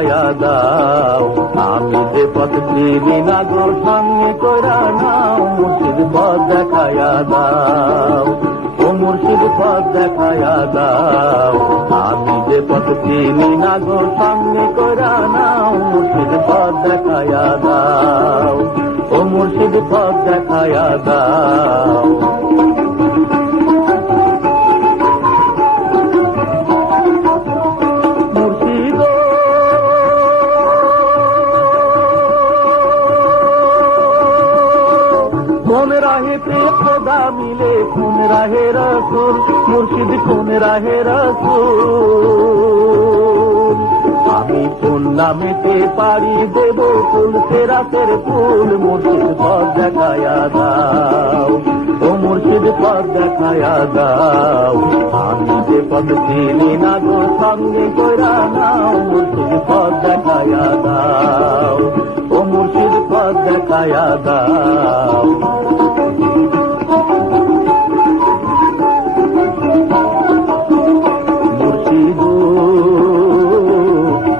দেখায়া দাও, আমি যে পথ চিনি না গো সামনে কইরা নাও, মুর্শিদ পথ দেখায়া দাও, ও মুর্শিদ পথ দেখায়া দাও, আমি যে পথ চিনি না গো সামনে কইরা নাও, মুর্শিদ পথ দেখায়া দাও, ও মুর্শিদ পথ দেখায়া দাও। কোন রাহে খোদা মিলে, কোন রাহে রসুল, মুর্শিদ কোন রাহে রসুল, আমি কোন নামেতে পারি দেব ফুল সেরাতের ফুল, মুর্শিদ পথ দেখায়া দাও, ও মুর্শিদ পথ দেখায়া দাও, আমি যে পথ চিনি না গো সঙ্গে কইরা নাও, মুর্শিদ পথ দেখায়া দাও, ও মুর্শিদ পথ দেখায়া দাও।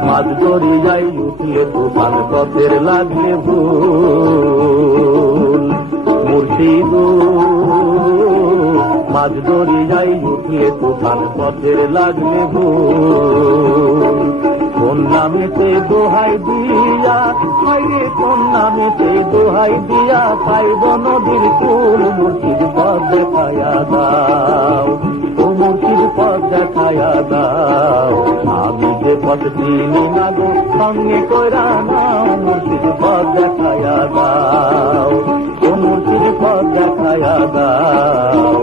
মাঝ দরিয়ায় উঠলে তুফান পথের লাগলে ভুল, মুর্শিদ মাঝ দরিয়ায় উঠলে তুফান পথের লাগলে ভুল, কোন নামেতে দোহাই দিয়া খাইরে, কোন নামেতে দোহাই দিয়া খাইব নদীর কুল, মুর্শিদ পথ দেখায়া দাও, ও মুর্শিদ পথ দেখায়া দাও, আমি যে পথ চিনি না গো সঙ্গে কইরা নাও, মুর্শিদ পথ দেখায়া দাও, ও মুর্শিদ পথ দেখায়া দাও।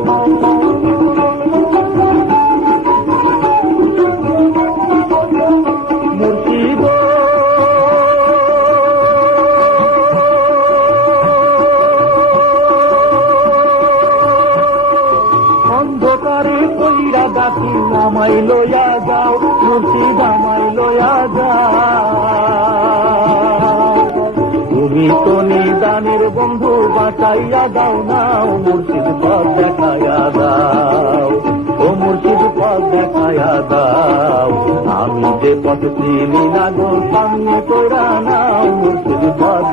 মুর্শিদ অন্ধকারে কইরা ডাকি আমাই লইয়া যাও, মুর্শিদ আমাই লইয়া যাও, তুমি তো নিদানের বন্ধু বাঁচাইয়া দাও নাও, মুর্শিদ পথ দেখায়া দাও, ও মুর্শিদ পথ দেখায়া দাও, আমি যে পথ চিনি না গো সামনে কইরা নাও, মুর্শিদ পথ